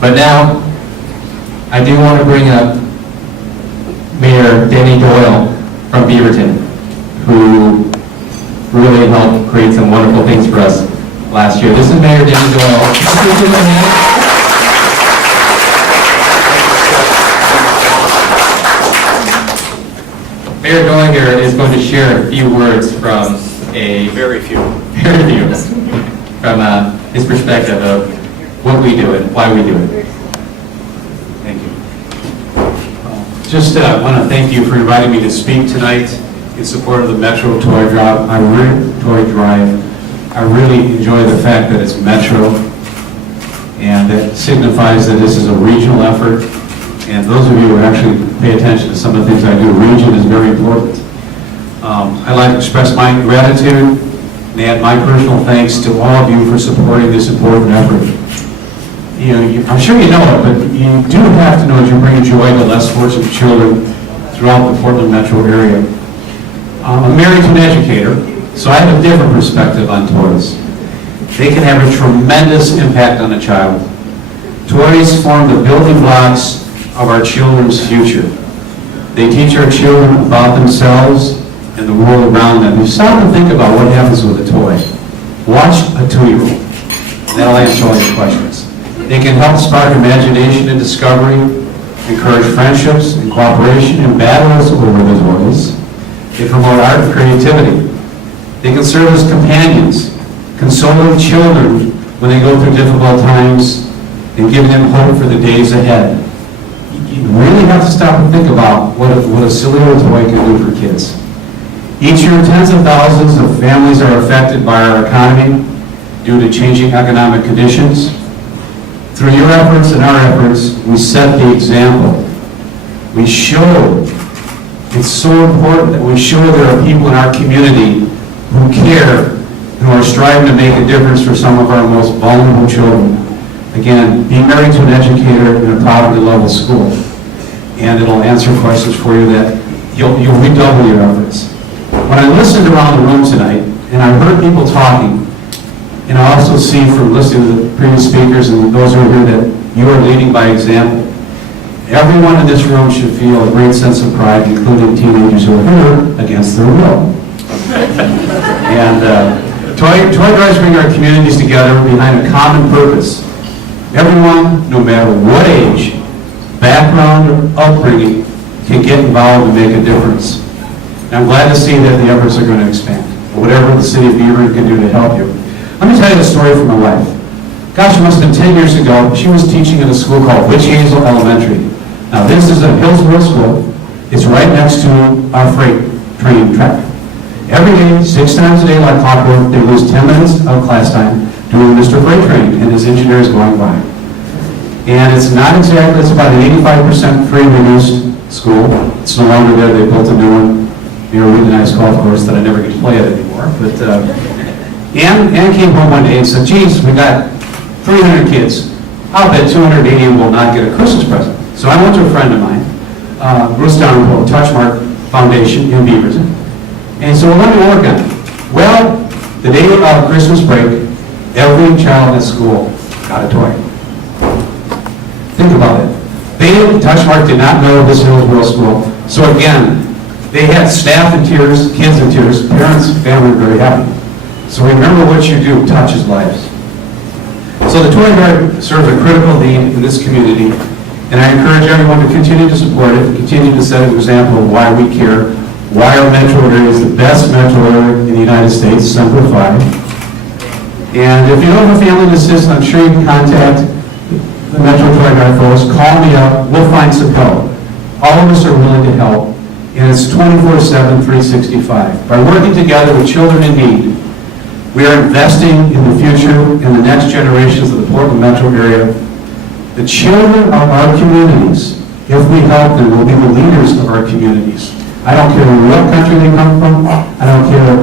But now, I do want to bring up Mayor Denny Doyle from Beaverton, who really helped create some wonderful things for us last year. This is Mayor Denny Doyle. Mayor Doyle here is going to share a few words from Very few. from his perspective of what we do and why we do it. Thank you. Just want to thank you for inviting me to speak tonight in support of the Metro Toy Drive. I really enjoy the fact that it's Metro, and that signifies that this is a regional effort. And those of you who actually pay attention to some of the things I do, region is very important. I'd like to express my gratitude and add my personal thanks to all of you for supporting this important effort. I'm sure you know it, but you do have to know that you're bringing joy to less fortunate children throughout the Portland metro area. I'm married to an educator, so I have a different perspective on toys. They can have a tremendous impact on a child. Toys form the building blocks of our children's future. They teach our children about themselves and the world around them. You stop and think about what happens with a toy. Watch a 2-year-old. That'll answer all your questions. They can help spark imagination and discovery, encourage friendships and cooperation and battles over the toys. They promote art and creativity. They can serve as companions, consoling children when they go through difficult times and giving them hope for the days ahead. You really have to stop and think about what a silly little toy can do for kids. Each year, tens of thousands of families are affected by our economy due to changing economic conditions. Through your efforts and our efforts, we set the example. We show, it's so important that we show there are people in our community who care, who are striving to make a difference for some of our most vulnerable children. Again, be married to an educator in a poverty-level school, and it'll answer questions for you that you'll redouble your efforts. When I listened around the room tonight, and I heard people talking, and I also see from listening to the previous speakers and those who are here that you are leading by example. Everyone in this room should feel a great sense of pride, including teenagers who are here against their will. And toy drives bring our communities together behind a common purpose. Everyone, no matter what age, background, or upbringing, can get involved and make a difference. And I'm glad to see that the efforts are going to expand. Whatever the city of Beaver can do to help you. Let me tell you the story from my wife. Gosh, it must have been 10 years ago. She was teaching at a school called Witch Hazel Elementary. Now, this is a Hillsborough school. It's right next to our freight train track. Every day, 6 times a day, like clockwork, they lose 10 minutes of class time doing Mr. Freight Train and his engineers going by. And it's not exactly, it's about an 85% free and reduced school. It's no longer there. They built a new one near a really nice golf course that I never get to play at anymore. But Ann came home one day and said, geez, we got 300 kids. I'll bet 280 will not get a Christmas present. So I went to a friend of mine, Bruce Downhill, Touchmark Foundation in Beaverton. And so let me work on it. Well, the day of Christmas break, every child in school got a toy. Think about it. Touchmark did not know this Hillsborough school. So again, they had staff in tears, kids in tears, parents, family very happy. So remember what you do touches lives. So the toy drive serves a critical need in this community, and I encourage everyone to continue to support it, continue to set an example of why we care, why our metro area is the best metro area in the United States, simplified. And if you don't have a family to assist, I'm sure you can contact the Metro Toy Drive folks. Call me up. We'll find some help. All of us are willing to help, and it's 24/7, 365. By working together with children in need, we are investing in the future and the next generations of the Portland metro area. The children of our communities, if we help them, will be the leaders of our communities. I don't care what country they come from. I don't care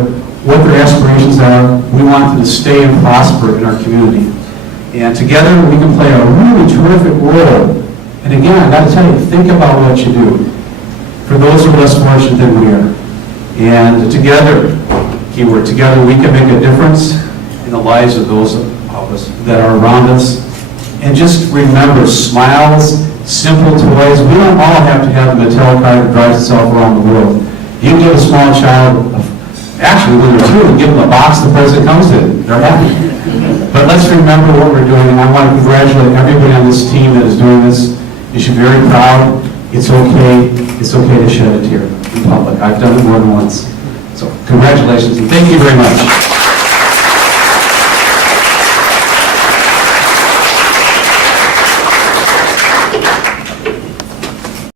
what their aspirations are. We want them to stay and prosper in our community. And together we can play a really terrific role. And again, I got to tell you, think about what you do for those who are less fortunate than we are. And together, keyword, together we can make a difference in the lives of those of us that are around us And just remember, smiles, simple toys. We don't all have to have a Mattel car that drives itself around the world. You give a small child, actually when they're 2, give them a box the present comes in. They're happy. But let's remember what we're doing, and I want to congratulate everybody on this team that is doing this. You should be very proud. It's okay to shed a tear in public. I've done it more than once. So congratulations, and thank you very much.